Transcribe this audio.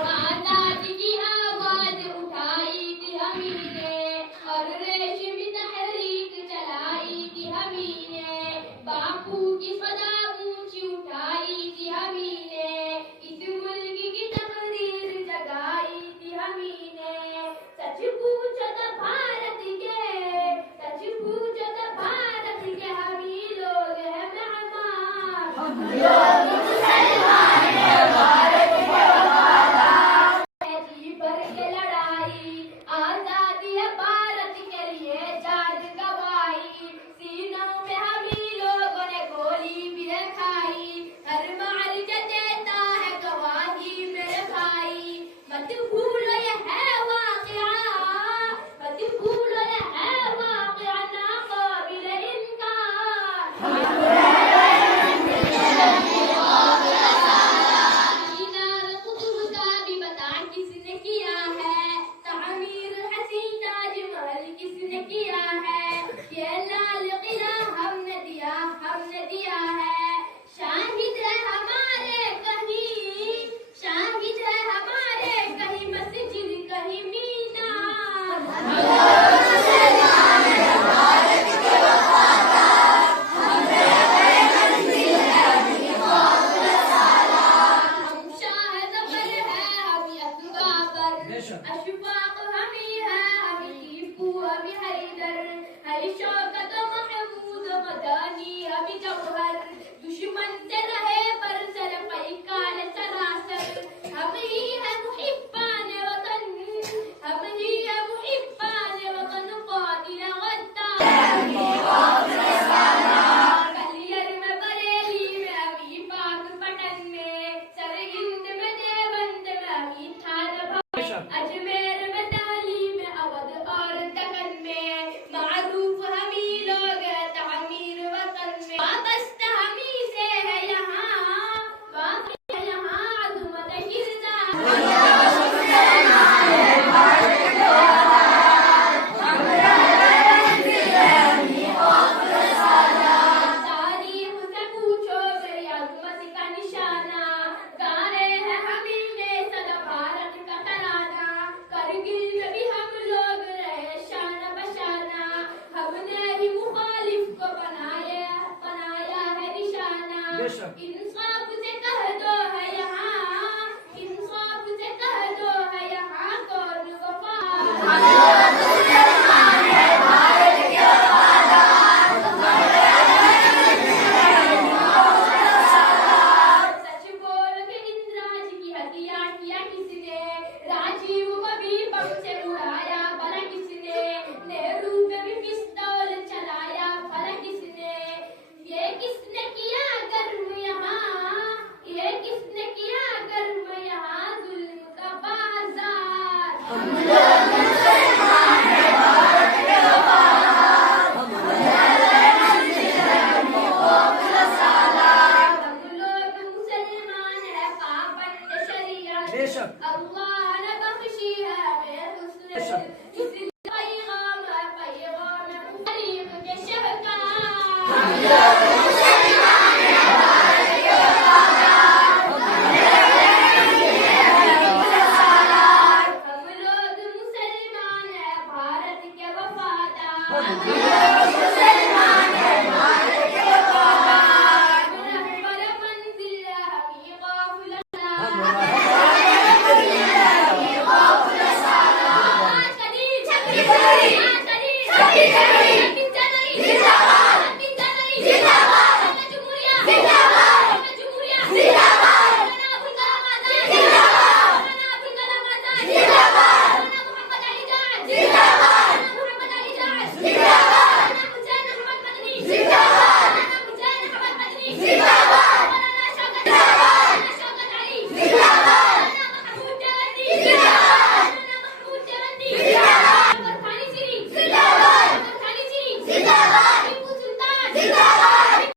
आजादी की आवाज उठाई थी हमने और रेशमी तहरीक चलाई थी हमने बापू की सदा ऊंची उठाई थी हमने इस मुल्क की तकदीर जगाई थी हमने सच पूछो तो भारत के हम ही लोग हैं मेहमान जी भर के लड़ाई आजादी है भारत के लिए जान गवाई सीनों में हम ही लोगों ने गोली भी खाई हर मार के देता है गवाही मेरे भाई मत भूलो ये है वाक़िया नाक़ाबिल इनकार मीनार कुतुब का भी बता किसने किया है तामीर हसीन ताजमहल किसने किया है ये लाल किला हमने दिया है शाहिद है हमारे कहीं मस्जिद कहीं मीनार हम शाह ज़फ़र है हम अकबर अशफाक हमी है हमी टीपू हमी हैदर हरी शौकत महमूद मदानी हमी जौहर दुश्मन से रहे पर सर पैकान सरासर हम ही है मुहिब्बान वतन कातिल गद्दार कलियर में बरेली में अभी पाक पटन में सर हिंद में देवबंद में अभी थान अजमेर में दाली में अवध और दक्कन में मारूफ हमी लोग हैं तामीर वतन में वाबस्ता हमी से है यहाँ अज़मत किरदार तारीख से पूछो मेरी अज़मत का निशाना गा रहे हैं हमी में सदा भारत का तराना करगिल में भी हम लोग रहे शान बशाना हमने ही मुखालिफ को बनाया है निशाना